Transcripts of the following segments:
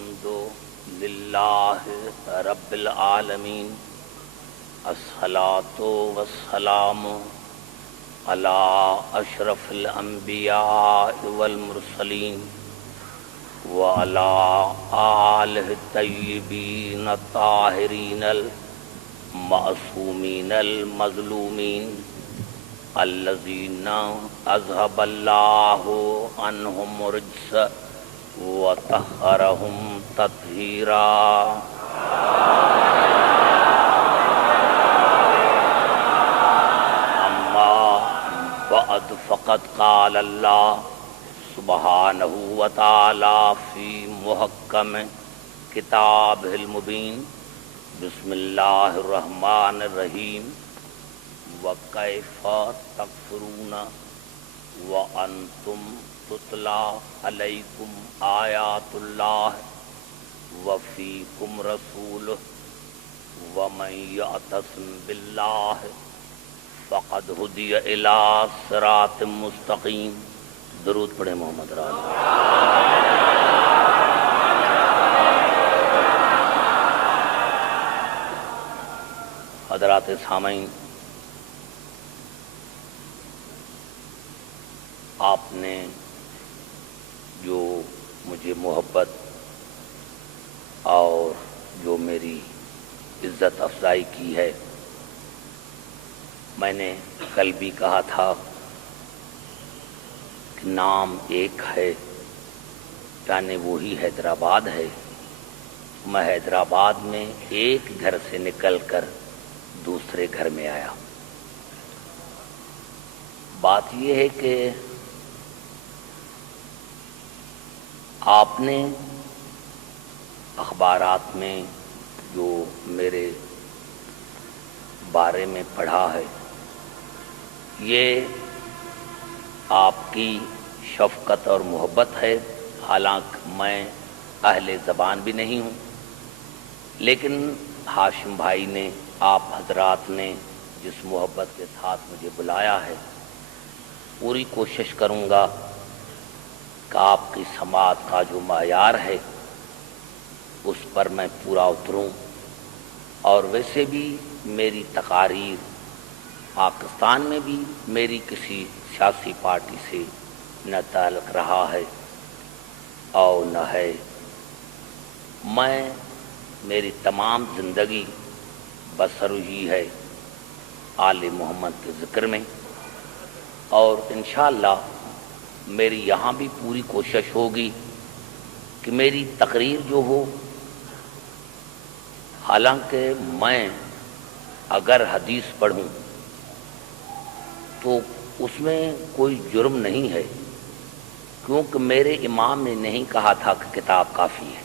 الحمد للہ رب العالمین الصلاۃ والسلام علی اشرف الانبیاء والمرسلین وعلی آلہ الطیبین الطاہرین المعصومین المظلومین الذین اذهب اللہ عنہم الرجس وطہرہم تطہیرا. اما بعد فقد قال اللہ سبحانہ وتعالی فی محکم کتابہ المبین. بسم اللہ الرحمن الرحیم. وَكَيْفَ تَكْفُرُونَ وَأَنْتُمْ تُتْلَى عَلَيْكُمْ آيَاتُ اللَّهِ وَفِيكُمْ رَسُولُهُ وَمَنْ يَعْتَصِمْ بِاللَّهِ فَقَدْ هُدِيَ إِلَى صِرَاطٍ مُسْتَقِيمٍ. درود پڑھیں محمد رضا. حضرات سامعین، آپ نے جو مجھے محبت اور جو میری عزت افزائی کی ہے، میں نے کل بھی کہا تھا کہ نام ایک ہے، یعنی وہی حیدرآباد ہے. میں حیدرآباد میں ایک گھر سے نکل کر دوسرے گھر میں آیا. بات یہ ہے کہ آپ نے اخبارات میں جو میرے بارے میں پڑھا ہے، یہ آپ کی شفقت اور محبت ہے. حالانکہ میں اہل زبان بھی نہیں ہوں، لیکن ہاشم بھائی نے، آپ حضرات نے جس محبت کے ساتھ مجھے بلایا ہے، پوری کوشش کروں گا کہ آپ کی سماعت کا جو معیار ہے اس پر میں پورا اتروں. اور ویسے بھی میری تقاریر پاکستان میں بھی میری کسی سیاسی پارٹی سے نہ تعلق رہا ہے اور نہ ہے. میری تمام زندگی بسر ہوئی ہے آل محمد کے ذکر میں، اور انشاءاللہ میری یہاں بھی پوری کوشش ہوگی کہ میری تقریر جو ہو، حالانکہ میں اگر حدیث پڑھوں تو اس میں کوئی جرم نہیں ہے، کیونکہ میرے امام نے نہیں کہا تھا کہ کتاب کافی ہے.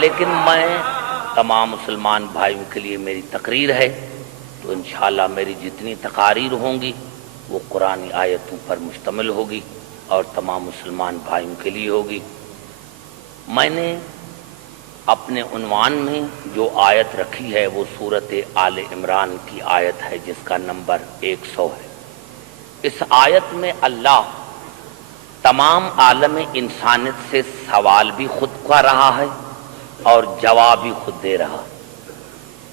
لیکن میں تمام مسلمان بھائیوں کے لیے میری تقریر ہے، تو انشاءاللہ میری جتنی تقاریر ہوں گی وہ قرآن آیتوں پر مشتمل ہوگی اور تمام مسلمان بھائیوں کے لیے ہوگی. میں نے اپنے عنوان میں جو آیت رکھی ہے وہ سورۃ آل عمران کی آیت ہے جس کا نمبر 100 ہے. اس آیت میں اللہ تمام عالم انسانیت سے سوال بھی خود کر رہا ہے اور جواب بھی خود دے رہا.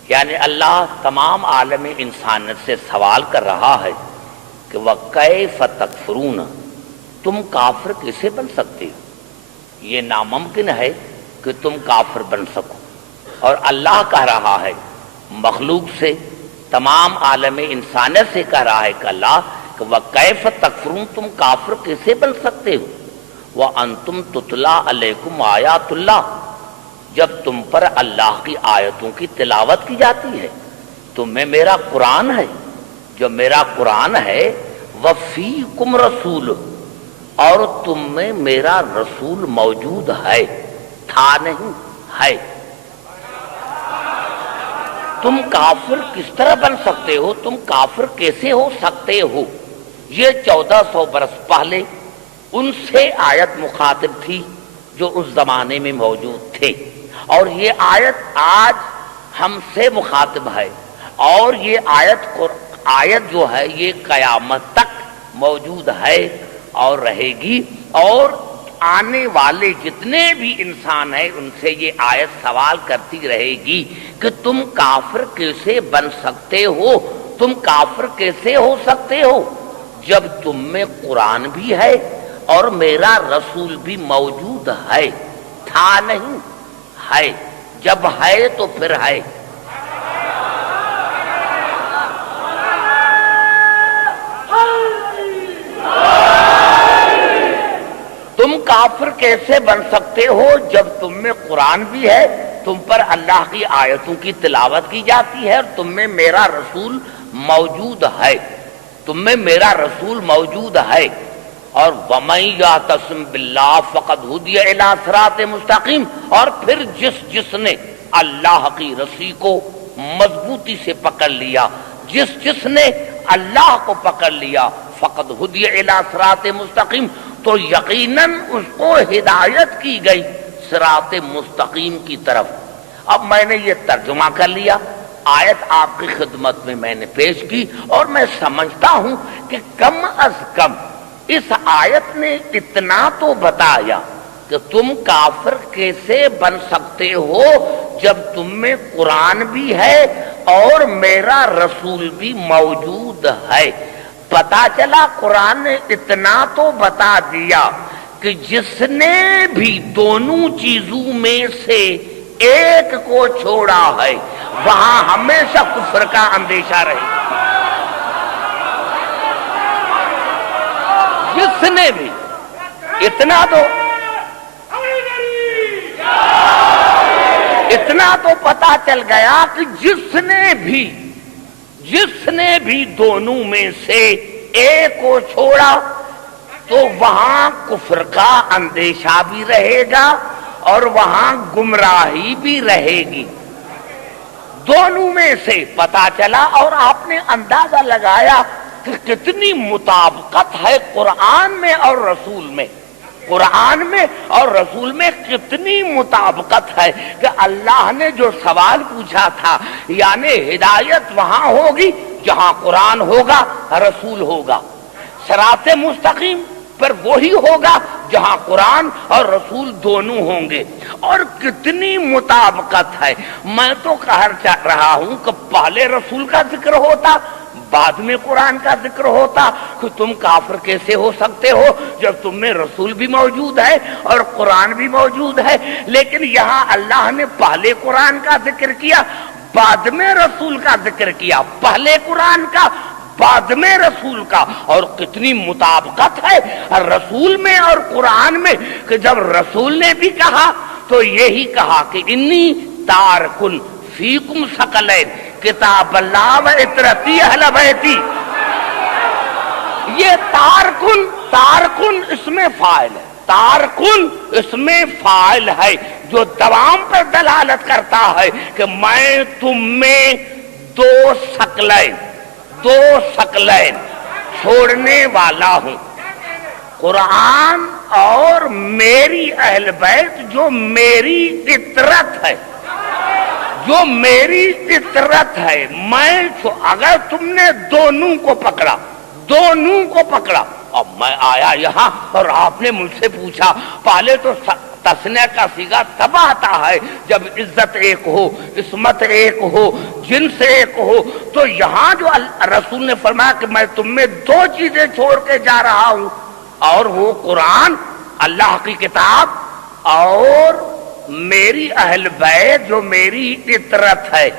یعنی اللہ تمام عالم انسانیت سے سوال کر رہا ہے کہ وَكَيْفَ تَكْفُرُونَ، تم کافر کیسے بن سکتے ہو؟ یہ ناممکن ہے کہ تم کافر بن سکو. اور اللہ کہہ رہا ہے مخلوق سے، تمام عالم انسانیت سے کہہ رہا ہے کہ اللہ کہ وَكَيْفَ تَكْفُرُونَ، تم کافر کیسے بن سکتے ہو؟ وَأَنْتُمْ تُتْلَى عَلَيْكُمْ آيَاتُ اللَّهِ، جب تم پر اللہ کی آیتوں کی تلاوت کی جاتی ہے. تم میں میرا قرآن ہے، جو میرا قرآن ہے، وَفِيكُمْ رَسُولُ، اور تم میں میرا رسول موجود ہے، تھا نہیں ہے. تم کافر کس طرح بن سکتے ہو؟ تم کافر کیسے ہو سکتے ہو؟ یہ 1400 برس پہلے ان سے آیت مخاطب تھی جو اس زمانے میں موجود تھے، اور یہ آیت آج ہم سے مخاطب ہے. اور یہ آیت جو ہے یہ قیامت تک موجود ہے اور رہے گی. اور آنے والے جتنے بھی انسان ہیں ان سے یہ آیت سوال کرتی رہے گی کہ تم کافر کیسے بن سکتے ہو، تم کافر کیسے ہو سکتے ہو جب تم میں قرآن بھی ہے اور میرا رسول بھی موجود ہے۔ تھا نہیں، ہے، جب ہے تو پھر ہے۔ تم کافر کیسے بن سکتے ہو جب تم میں قرآن بھی ہے، تم پر اللہ کی آیتوں کی تلاوت کی جاتی ہے اور تم میں میرا رسول موجود ہے، تم میں میرا رسول موجود ہے۔ اور وَمَن يَعْتَصِم بِاللَّهِ فَقَدْ هُدِيَ إِلَىٰ صِرَاطٍ مُسْتَقِيمٍ، اور پھر جس نے اللہ کی رسی کو مضبوطی سے پکڑ لیا، جس نے اللہ کو پکڑ لیا، فَقَدْ هُدِيَ إِلَىٰ صِرَاطٍ مُسْتَقِيمٍ، تو یقیناً اس کو ہدایت کی گئی صراط مستقیم کی طرف۔ اب میں نے یہ ترجمہ کر لیا، آیت آپ کی خدمت میں میں نے پیش کی، اور میں سمجھتا ہوں کہ کم از کم اس آیت نے اتنا تو بتایا کہ تم کافر کیسے بن سکتے ہو جب تم میں قرآن بھی ہے اور میرا رسول بھی موجود ہے۔ پتا چلا قرآن نے اتنا تو بتا دیا کہ جس نے بھی دونوں چیزوں میں سے ایک کو چھوڑا ہے وہاں ہمیشہ کفر کا اندیشہ رہے۔ جس نے بھی، اتنا تو پتا چل گیا کہ جس نے بھی دونوں میں سے ایک کو چھوڑا تو وہاں کفر کا اندیشہ بھی رہے گا اور وہاں گمراہی بھی رہے گی۔ دونوں میں سے پتا چلا، اور آپ نے اندازہ لگایا کہ کتنی مطابقت ہے قرآن میں اور رسول میں، قرآن میں اور رسول میں کتنی مطابقت ہے کہ اللہ نے جو سوال پوچھا تھا، یعنی ہدایت وہاں ہوگی جہاں قرآن ہوگا، رسول ہوگا، صراط مستقیم پر وہی ہوگا جہاں قرآن اور رسول دونوں ہوں گے۔ اور کتنی مطابقت ہے، میں تو کہہ رہا ہوں کہ پہلے رسول کا ذکر ہوتا، بعد میں قرآن کا ذکر ہوتا کہ تم کافر کیسے ہو سکتے ہو جب تم میں رسول بھی موجود ہے اور قرآن بھی موجود ہے۔ لیکن یہاں اللہ نے پہلے قرآن کا ذکر کیا، بعد میں رسول کا ذکر کیا، پہلے قرآن کا بعد میں رسول کا۔ اور کتنی مطابقت ہے رسول میں اور قرآن میں کہ جب رسول نے بھی کہا تو یہی کہا کہ انی تارکن فیکم ثقلین کتاب اللہ و اطرتی اہل بیتی۔ یہ تارکن اس میں فاعل ہے، تارکن اس میں فاعل ہے جو دوام پر دلالت کرتا ہے کہ میں تم میں دو ثقلین چھوڑنے والا ہوں، قرآن اور میری اہل بیت جو میری اطرت ہے، جو میری اطرت ہے۔ میں اگر تم نے دونوں کو پکڑا اور میں آیا یہاں اور آپ نے مجھ سے پوچھا، پہلے تو تسنیہ کا صیغہ تب آتا ہے جب عزت ایک ہو، عصمت ایک ہو، جنس ایک ہو، تو یہاں جو رسول نے فرمایا کہ میں تم میں دو چیزیں چھوڑ کے جا رہا ہوں، اور وہ قرآن اللہ کی کتاب اور میری اہل بیت جو میری اطرت ہے،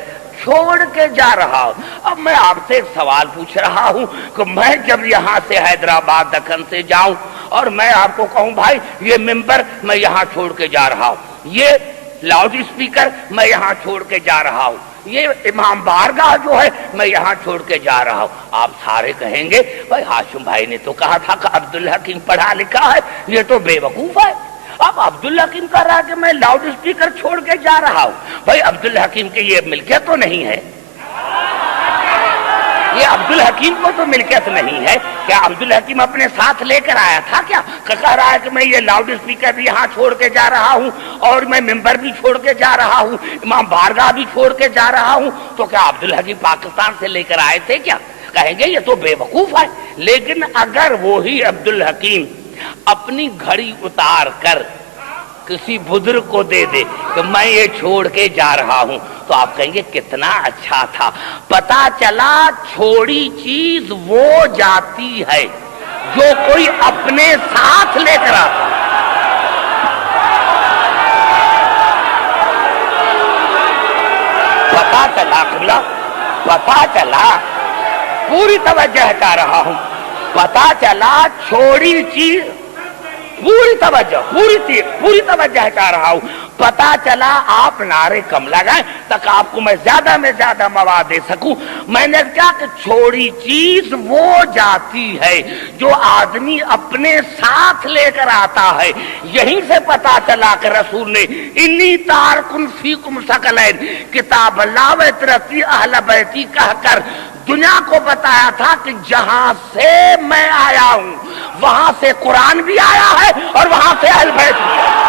چھوڑ کے جا رہا ہوں۔ اب میں آپ سے ایک سوال پوچھ رہا ہوں کہ میں جب یہاں سے حیدرآباد دکن سے جاؤں اور میں آپ کو کہوں بھائی یہ ممبر میں یہاں چھوڑ کے جا رہا ہوں، یہ لاؤڈ اسپیکر میں یہاں چھوڑ کے جا رہا ہوں، یہ امام بارگاہ جو ہے میں یہاں چھوڑ کے جا رہا ہوں، آپ سارے کہیں گے بھائی ہاشم بھائی نے تو کہا تھا کہ عبدالحکیم پڑھا لکھا ہے، یہ تو بے وقوف ہے۔ اب عبدالحکیم کہہ رہا ہے کہ میں لاؤڈ اسپیکر چھوڑ کے جا رہا ہوں، بھائی عبدالحکیم کی یہ ملکیت تو نہیں ہے، یہ عبدالحکیم کو تو ملکیت نہیں ہے۔ کیا عبدالحکیم اپنے ساتھ لے کر آیا تھا کیا؟ کہہ رہا ہے کہ میں یہ لاؤڈ اسپیکر بھی یہاں چھوڑ کے جا رہا ہوں اور میں ممبر بھی چھوڑ کے جا رہا ہوں، امام بارگاہ بھی چھوڑ کے جا رہا ہوں، تو کیا عبدالحکیم پاکستان سے لے کر آئے تھے کیا؟ کہیں گے یہ تو بے وقوف ہے۔ لیکن اگر وہی عبدالحکیم اپنی گھڑی اتار کر کسی بزرگ کو دے دے کہ میں یہ چھوڑ کے جا رہا ہوں، تو آپ کہیں گے کتنا اچھا تھا۔ پتا چلا چھوڑی چیز وہ جاتی ہے جو کوئی اپنے ساتھ لے کر آتا۔ پتا چلا قبلہ، پتا چلا، پوری توجہ چاہ رہا ہوں، پتا چلا چھوڑی چیز، پوری توجہ، پوری توجہ چاہ رہا ہوں، پتا چلا آپ نعرے کم لگائیں تک آپ کو میں زیادہ مواد دے سکوں۔ میں نے کہا کہ چھوڑی چیز وہ جاتی ہے جو آدمی اپنے ساتھ لے کر آتا ہے۔ یہیں سے پتا چلا کہ رسول نے انی تارکن فیکم ثقلین کتاب اللہ و عترتی اہل بیتی کہہ کر دنیا کو بتایا تھا کہ جہاں سے میں آیا ہوں وہاں سے قرآن بھی آیا ہے اور وہاں سے اہل بیت بھی آیا ہے۔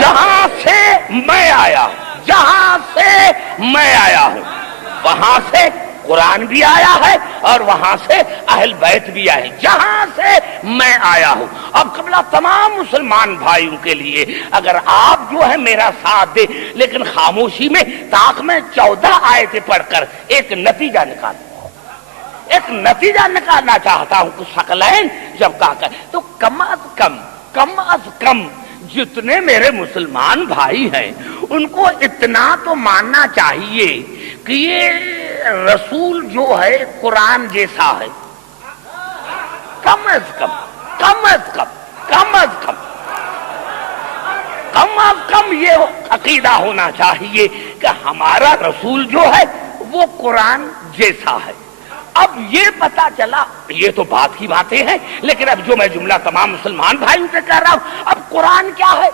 جہاں سے میں آیا، جہاں سے میں آیا ہوں وہاں سے قرآن بھی آیا ہے اور وہاں سے اہل بیت بھی آئے، جہاں سے میں آیا ہوں۔ اب قبلہ تمام مسلمان بھائیوں کے لیے اگر آپ جو ہے میرا ساتھ دے لیکن خاموشی میں تاک میں 14 آیتیں پڑھ کر ایک نتیجہ نکالنا چاہتا ہوں کہ ثقلین جب کہا کر تو کم از کم جتنے میرے مسلمان بھائی ہیں ان کو اتنا تو ماننا چاہیے کہ یہ رسول جو ہے قرآن جیسا ہے، کم از کم یہ عقیدہ ہونا چاہیے کہ ہمارا رسول جو ہے وہ قرآن جیسا ہے۔ اب یہ پتا چلا، یہ تو بات کی باتیں ہیں، لیکن اب جو میں جملہ تمام مسلمان بھائیوں سے کہہ رہا ہوں، اب قرآن کیا ہے؟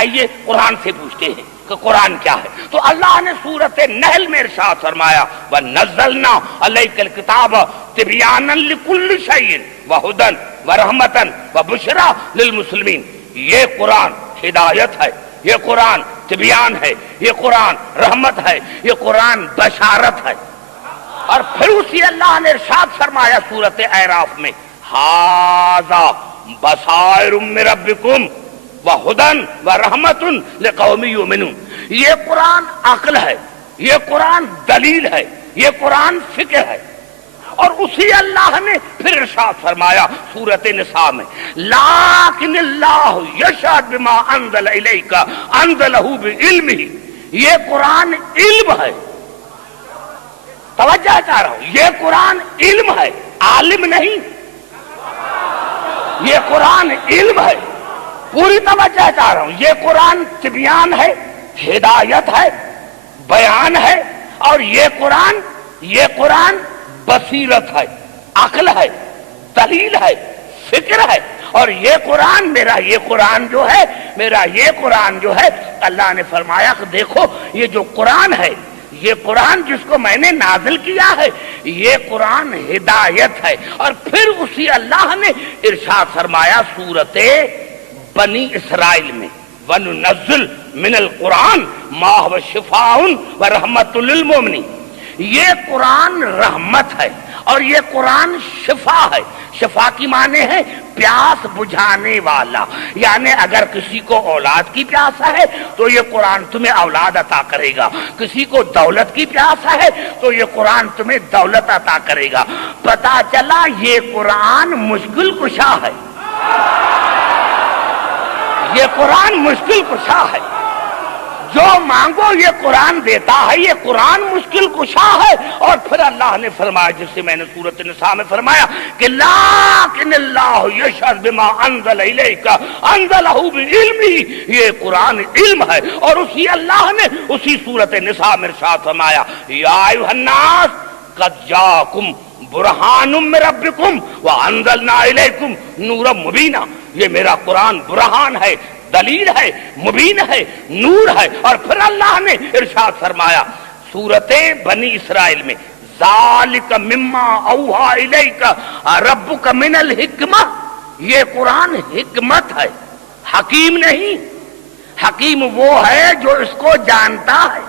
آئیے قرآن سے پوچھتے ہیں کہ قرآن کیا ہے۔ تو اللہ نے سورۃ نحل میں ارشاد فرمایا وَنَزَّلْنَا عَلَيْكَ الْكِتَابَ تِبْيَانًا لِكُلِّ شَيْءٍ وَهُدًى وَرَحْمَةً وَبُشْرَىٰ لِلْمُسْلِمِينَ۔ یہ قرآن ہدایت ہے، یہ قرآن تبیان ہے، یہ قرآن رحمت ہے، یہ قرآن بشارت ہے۔ اور پھر اسی اللہ نے ارشاد فرمایا سورۃ اعراف میں ھذا بصائر من ربکم وہدی ورحمۃ لقوم یؤمنون۔ یہ قرآن عقل ہے، یہ قرآن دلیل ہے، یہ قرآن فکر ہے۔ اور اسی اللہ نے پھر ارشاد فرمایا سورۃ نساء میں لیکن اللہ یشہد بما انزل الیک انزلہ بعلمہ۔ یہ قرآن علم ہے، توجہ چاہ رہا ہوں، یہ قرآن علم ہے، عالم نہیں۔ یہ قرآن علم ہے، پوری توجہ چاہ رہا ہوں، یہ قرآن تبیان ہے، ہدایت ہے، بیان ہے، اور یہ قرآن بصیرت ہے، عقل ہے، دلیل ہے، فکر ہے۔ اور یہ قرآن میرا یہ قرآن جو ہے اللہ نے فرمایا کہ دیکھو یہ جو قرآن ہے، یہ قرآن جس کو میں نے نازل کیا ہے، یہ قرآن ہدایت ہے۔ اور پھر اسی اللہ نے ارشاد فرمایا سورۃ بنی اسرائیل میں وَنُنَزِّلُ مِنَ الْقُرْآنِ مَا هُوَ شِفَاءٌ وَرَحْمَةٌ لِلْمُؤْمِنِينَ۔ یہ قرآن رحمت ہے اور یہ قرآن شفا ہے۔ شفا کی معنی ہے پیاس بجھانے والا، یعنی اگر کسی کو اولاد کی پیاس ہے تو یہ قرآن تمہیں اولاد عطا کرے گا، کسی کو دولت کی پیاس ہے تو یہ قرآن تمہیں دولت عطا کرے گا۔ پتا چلا یہ قرآن مشکل کشا ہے، یہ قرآن مشکل کشا ہے، جو مانگو یہ قرآن دیتا ہے، یہ قرآن مشکل کشا ہے۔ اور پھر اللہ نے فرمایا جس سے میں نے سورۃ نساء میں فرمایا کہ لیکن اللہ یشہد بما انزل الیک انزلہ بعلمہ، یہ قرآن علم ہے۔ اور اسی اللہ نے اسی سورۃ نساء میں ارشاد فرمایا یا ایھا الناس قد جاءکم برہان من ربکم وانزلنا الیکم نورا مبینا۔ یہ میرا قرآن برہان ہے، دلیل ہے، مبین ہے، نور ہے۔ اور پھر اللہ نے ارشاد فرمایا سورۃ بنی اسرائیل میں ذالک مما اوحی الیک ربک من الحکمہ یہ قرآن حکمت ہے، حکیم نہیں۔ حکیم وہ ہے جو اس کو جانتا ہے۔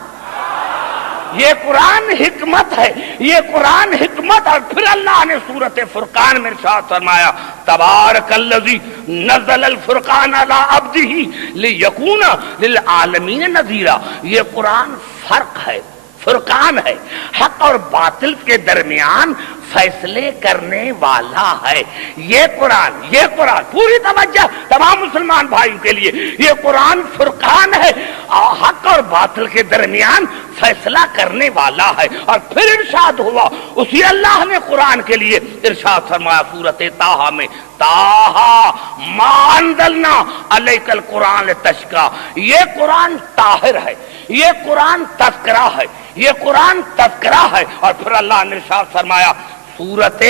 یہ قرآن حکمت ہے، یہ قرآن حکمت۔ اور پھر اللہ نے سورۃ فرقان میں ارشاد فرمایا تبارک الذی نزل الفرقان علی عبدہ لیکون للعالمین نذیرا۔ یہ قرآن فرق ہے، فرقان ہے، حق اور باطل کے درمیان فیصلے کرنے والا ہے۔ یہ قرآن پوری توجہ تمام مسلمان بھائیوں کے لیے، یہ قرآن فرقان ہے، حق اور باطل کے درمیان فیصلہ کرنے والا ہے۔ اور پھر ارشاد ہوا اسی اللہ نے قرآن کے لیے ارشاد فرمایا سورۃ طٰہٰ میں طٰہٰ ما انزلنا علیک القرآن لتشقیٰ۔ یہ قرآن طاہر ہے، یہ قرآن تذکرہ ہے، یہ قرآن تذکرہ ہے۔ اور پھر اللہ نے ارشاد فرمایا سورۃ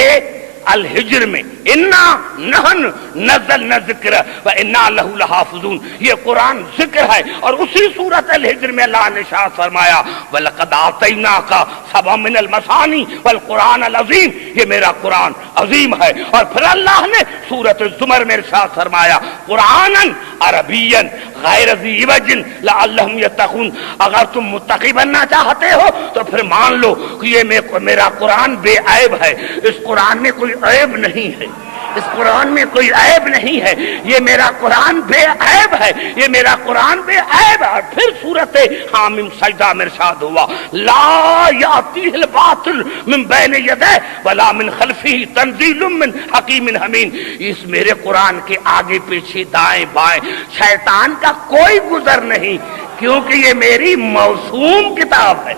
الحجر میں انا نحن نزلنا الذکر وانا لہ لحافظون۔ یہ قرآن ذکر ہے۔ اور اسی سورۃ الحجر میں اللہ نے ارشاد فرمایا وَلَقَدْ آتَيْنَاكَ سَبْعًا مِنَ الْمَثَانِي وَالْقُرْآنَ الْعَظِيمِ۔ یہ میرا قرآن عظیم ہے۔ اور پھر اللہ نے سورۃ الزمر میں ارشاد فرمایا قرآناً عربیاً غیر ذی عوج لعلہم یتقون۔ اگر تم متقی بننا چاہتے ہو تو پھر مان لو کہ یہ میرا قرآن بے عیب ہے، اس قرآن میں کوئی عیب نہیں ہے، اس قرآن میں کوئی عیب نہیں ہے، یہ میرا قرآن بے عیب ہے، یہ میرا قرآن بے عیب ہے۔ اور پھر سورۃ حامیم سجدہ میں ارشاد ہوا لا یاتیہ الباطل من بین یدیہ ولا من خلفہ تنزیل من حکیم حمید۔ اس میرے قرآن کے آگے پیچھے دائیں بائیں شیطان کا کوئی گزر نہیں، کیونکہ یہ میری موسوم کتاب ہے،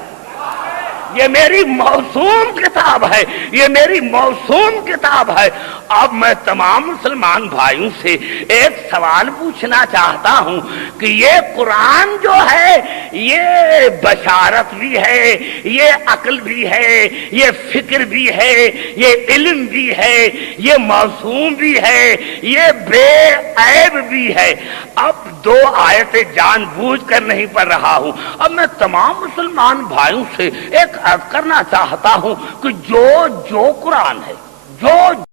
یہ میری موسوم کتاب ہے، یہ میری موسوم کتاب ہے۔ اب میں تمام مسلمان بھائیوں سے ایک سوال پوچھنا چاہتا ہوں کہ یہ قرآن جو ہے یہ بشارت بھی ہے، یہ عقل بھی ہے، یہ فکر بھی ہے، یہ علم بھی ہے، یہ موسوم بھی ہے، یہ بے عیب بھی ہے۔ اب دو آیتیں جان بوجھ کر نہیں پڑھ رہا ہوں، اب میں تمام مسلمان بھائیوں سے ایک عرض کرنا چاہتا ہوں کہ جو قرآن ہے، جو